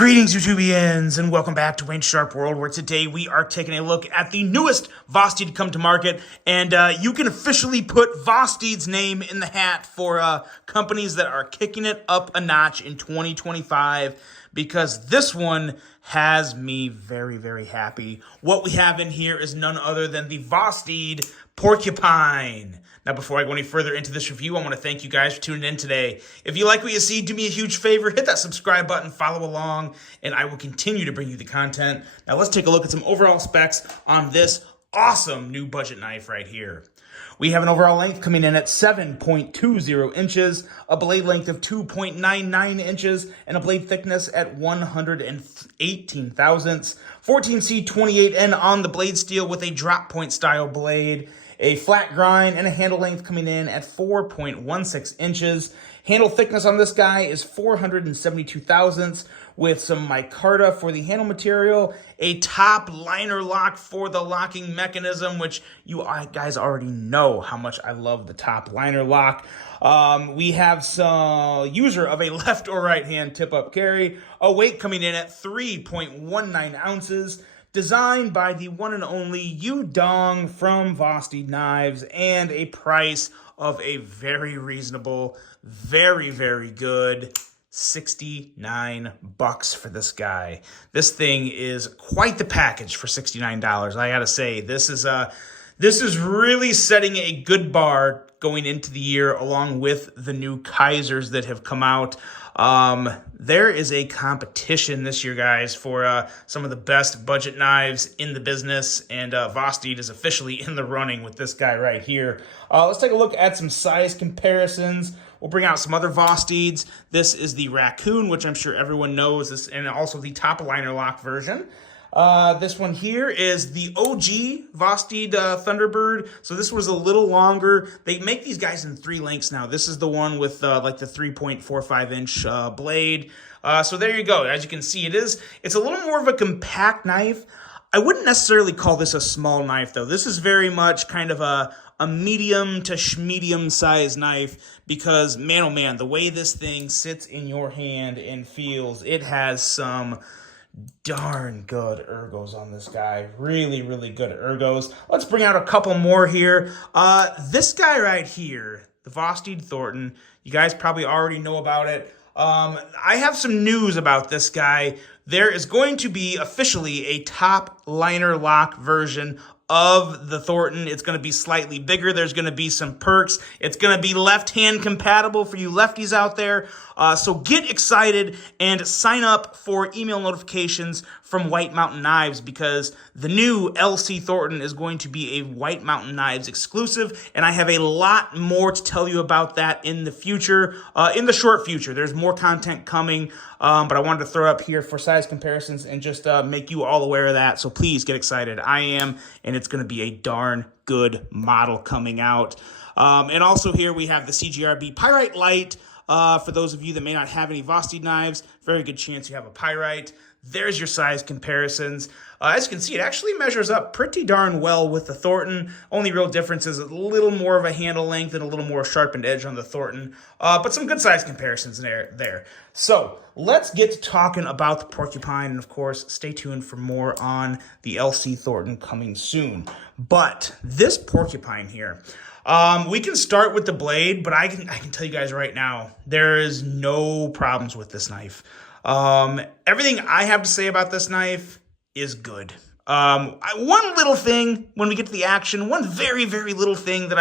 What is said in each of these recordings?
Greetings, YouTubians, and welcome back to Wayne Sharp World, where today we are taking a look at the newest Vosteed to come to market, and you can officially put Vosteed's name in the hat for companies that are kicking it up a notch in 2025, because this one has me very, very happy. What we have in here is none other than the Vosteed Porcupine. Now, before I go any further into this review, I want to thank you guys for tuning in today. If you like what you see, do me a huge favor, hit that subscribe button, follow along, and I will continue to bring you the content. Now, let's take a look at some overall specs on this awesome new budget knife right here. We have an overall length coming in at 7.20 inches, a blade length of 2.99 inches, and a blade thickness at 118 thousandths. 14C28N on the blade steel with a drop point style blade, a flat grind, and a handle length coming in at 4.16 inches. Handle thickness on this guy is 472 thousandths with some micarta for the handle material, a top liner lock for the locking mechanism, which you guys already know how much I love the top liner lock. We have some user of a left or right hand tip-up carry, a weight coming in at 3.19 ounces, designed by the one and only Yu Dong from Vosteed Knives, and a price of a very reasonable, very, very good $69 for this guy. This thing is quite the package for $69. I gotta say, this is really setting a good bar going into the year, along with the new Kaisers that have come out. There is a competition this year, guys, for some of the best budget knives in the business, and Vosteed is officially in the running with this guy right here. Let's take a look at some size comparisons. We'll bring out some other Vosteeds. This is the Raccoon, which I'm sure everyone knows, this, and also the top liner lock version. This one here is the OG Vosteed Thunderbird. So this was a little longer. They make these guys in 3 lengths now. This is the one with like the 3.45 inch blade. So there you go. As you can see, it's a little more of a compact knife. I wouldn't necessarily call this a small knife, though. This is very much kind of a medium to medium size knife, because man, oh man, the way this thing sits in your hand and feels, it has some darn good ergos on this guy. Really, really good ergos. Let's bring out a couple more here. This guy right here, the Vosteed Thornton, you guys probably already know about it. I have some news about this guy. There is going to be officially a top liner lock version of the Thornton. It's going to be slightly bigger. There's going to be some perks. It's going to be left-hand compatible for you lefties out there. So get excited and sign up for email notifications from White Mountain Knives, because the new LC Thornton is going to be a White Mountain Knives exclusive, and I have a lot more to tell you about that in the future, in the short future. There's more content coming, but I wanted to throw up here for size comparisons and just make you all aware of that. So please get excited. I am, and it's going to be a darn good model coming out. And also here we have the CGRB Pyrite Light. For those of you that may not have any Vosteed knives, very good chance you have a Pyrite. There's your size comparisons. As you can see, it actually measures up pretty darn well with the Thornton. Only real difference is a little more of a handle length and a little more sharpened edge on the Thornton. But some good size comparisons there. So let's get to talking about the Porcupine. And of course, stay tuned for more on the LC Thornton coming soon. But this Porcupine here, we can start with the blade, but I can tell you guys right now, there is no problems with this knife. Everything I have to say about this knife is good. One little thing when we get to the action, one very, very little thing that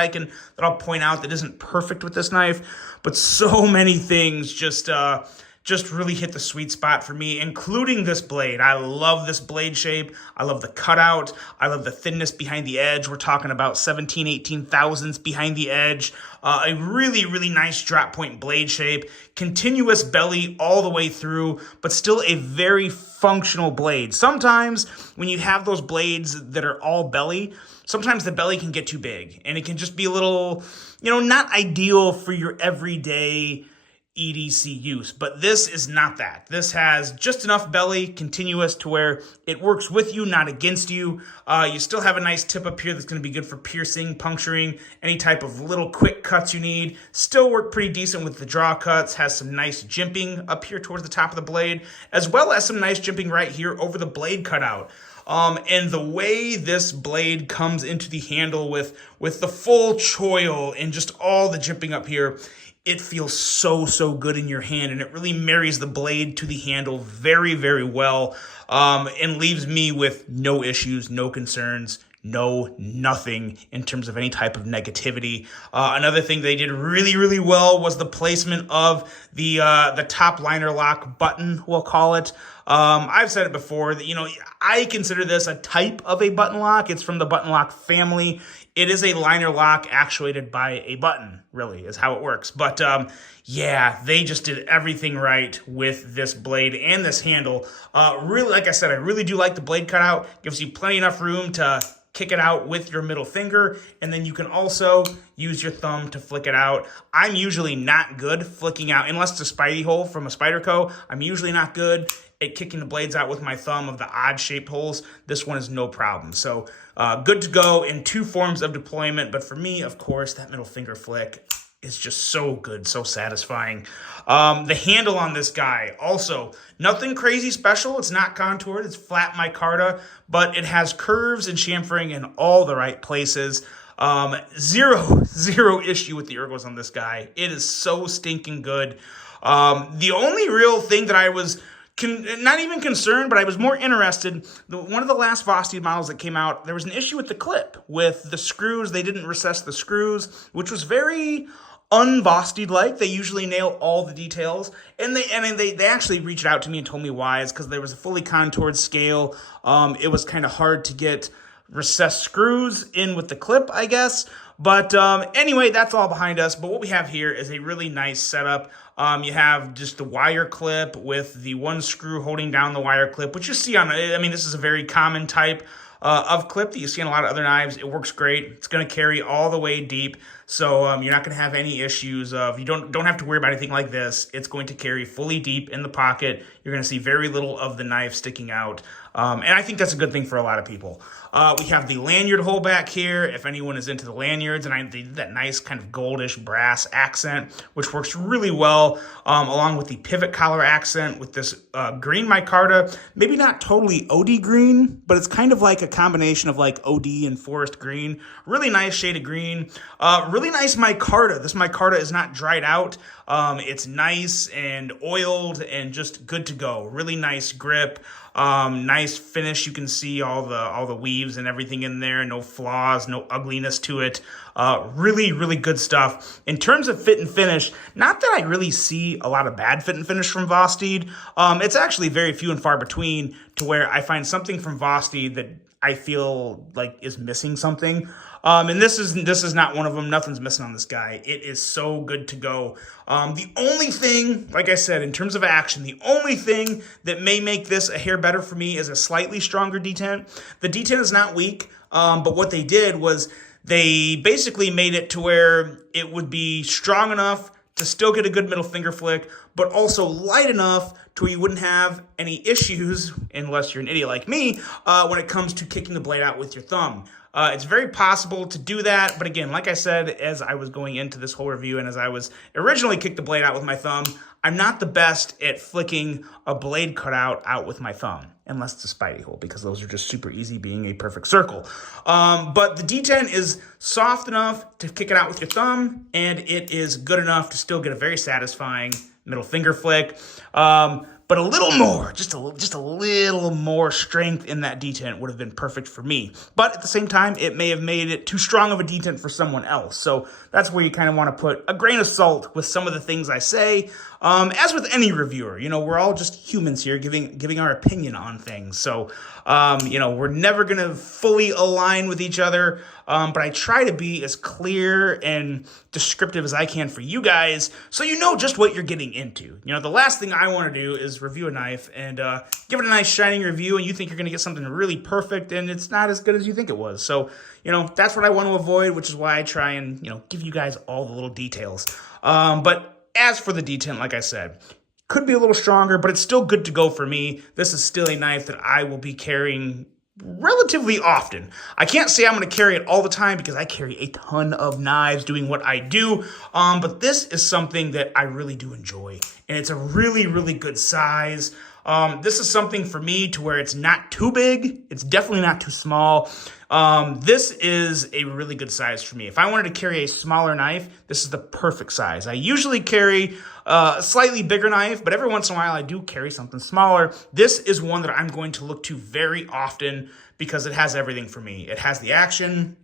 I'll point out that isn't perfect with this knife, but so many things just really hit the sweet spot for me, including this blade. I love this blade shape. I love the cutout. I love the thinness behind the edge. We're talking about 17, 18 thousandths behind the edge. A really, really nice drop point blade shape. Continuous belly all the way through, but still a very functional blade. Sometimes when you have those blades that are all belly, sometimes the belly can get too big, and it can just be a little, not ideal for your everyday EDC use, but this is not that. This has just enough belly, continuous, to where it works with you, not against you. You still have a nice tip up here that's going to be good for piercing, puncturing, any type of little quick cuts you need. Still work pretty decent with the draw cuts. Has some nice jimping up here towards the top of the blade, as well as some nice jimping right here over the blade cutout. And the way this blade comes into the handle with the full choil and just all the jimping up here, it feels so good in your hand, and it really marries the blade to the handle very, very well, and leaves me with no issues, no concerns, nothing in terms of any type of negativity. Another thing they did really well was the placement of the top liner lock button, we'll call it. I've said it before that, I consider this a type of a button lock. It's from the button lock family. It is a liner lock actuated by a button, really, is how it works. But yeah, they just did everything right with this blade and this handle. Really, like I said, I really do like the blade cutout. Gives you plenty enough room to kick it out with your middle finger, and then you can also use your thumb to flick it out. I'm usually not good flicking out, unless it's a Spidey hole from a Spyderco. I'm usually not good at kicking the blades out with my thumb of the odd-shaped holes. This one is no problem. So good to go in two forms of deployment, but for me, of course, that middle finger flick is just so good, so satisfying. The handle on this guy, also, nothing crazy special. It's not contoured. It's flat micarta, but it has curves and chamfering in all the right places. Zero issue with the ergos on this guy. It is so stinking good. The only real thing that I was not even concerned, but I was more interested. One of the last Vosteed models that came out, there was an issue with the clip, with the screws. They didn't recess the screws, which was very un-Vosteed-like. They usually nail all the details, and they actually reached out to me and told me why. It's because there was a fully contoured scale. It was kind of hard to get recessed screws in with the clip, I guess. But anyway, that's all behind us. But what we have here is a really nice setup. You have just the wire clip with the one screw holding down the wire clip, which you see on, this is a very common type of clip that you see on a lot of other knives. It works great. It's going to carry all the way deep, so you're not going to have any issues of, you don't have to worry about anything like this. It's going to carry fully deep in the pocket. You're going to see very little of the knife sticking out, and I think that's a good thing for a lot of people. We have the lanyard hole back here, if anyone is into the lanyards, and they did that nice kind of goldish brass accent, which works really well, along with the pivot collar accent with this green micarta. Maybe not totally OD green, but it's kind of like a combination of like OD and forest green. Really nice shade of green. Really nice micarta. This micarta is not dried out. It's nice and oiled and just good to go. Really nice grip. Nice finish. You can see all the weaves and everything in there. No flaws, no ugliness to it. Really good stuff. In terms of fit and finish, not that I really see a lot of bad fit and finish from Vosteed. It's actually very few and far between, to where I find something from Vosteed that I feel like is missing something. And this is not one of them. Nothing's missing on this guy. It is so good to go. The only thing, like I said, in terms of action, the only thing that may make this a hair better for me is a slightly stronger detent. The detent is not weak, but what they did was they basically made it to where it would be strong enough to still get a good middle finger flick, but also light enough to where you wouldn't have any issues, unless you're an idiot like me, when it comes to kicking the blade out with your thumb. It's very possible to do that, but again, like I said, as I was going into this whole review and as I was originally kicked the blade out with my thumb, I'm not the best at flicking a blade cutout out with my thumb, unless it's a Spidey hole, because those are just super easy, being a perfect circle. But the detent is soft enough to kick it out with your thumb, and it is good enough to still get a very satisfying middle finger flick. But a little more, just a little more strength in that detent would have been perfect for me. But at the same time, it may have made it too strong of a detent for someone else. So that's where you kind of want to put a grain of salt with some of the things I say. As with any reviewer, we're all just humans here giving our opinion on things. So, we're never going to fully align with each other. But I try to be as clear and descriptive as I can for you guys, so you know just what you're getting into. The last thing I want to do is review a knife and give it a nice shining review, and you think you're going to get something really perfect, and it's not as good as you think it was. So, that's what I want to avoid, which is why I try and, give you guys all the little details. But As for the detent, like I said, could be a little stronger, but it's still good to go for me. This is still a knife that I will be carrying relatively often. I can't say I'm going to carry it all the time because I carry a ton of knives doing what I do, but this is something that I really do enjoy, and it's a really, really good size. This is something for me to where it's not too big. It's definitely not too small. This is a really good size for me. If I wanted to carry a smaller knife, this is the perfect size. I usually carry a slightly bigger knife, but every once in a while I do carry something smaller. This is one that I'm going to look to very often because it has everything for me. It has the action.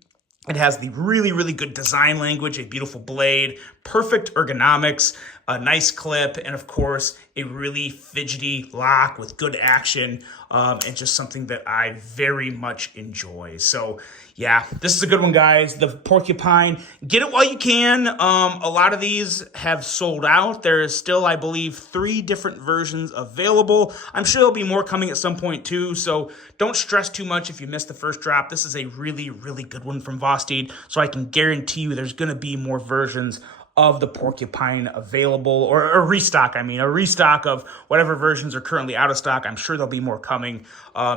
It has the really, really good design language, a beautiful blade, perfect ergonomics, a nice clip, and of course, a really fidgety lock with good action, and just something that I very much enjoy. So yeah, this is a good one, guys. The Porcupine, get it while you can. A lot of these have sold out. There is still, I believe, 3 different versions available. I'm sure there'll be more coming at some point too, so don't stress too much if you missed the first drop. This is a really, really good one from Vosteed, so I can guarantee you there's going to be more versions of the Porcupine available, or a restock, a restock of whatever versions are currently out of stock. I'm sure there'll be more coming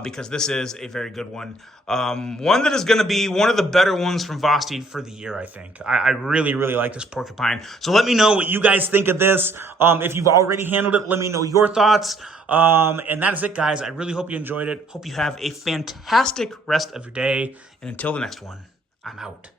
because this is a very good one. One that is going to be one of the better ones from Vosteed for the year, I think. I really, really like this Porcupine. So let me know what you guys think of this. If you've already handled it, let me know your thoughts. And that is it, guys. I really hope you enjoyed it. Hope you have a fantastic rest of your day. And until the next one, I'm out.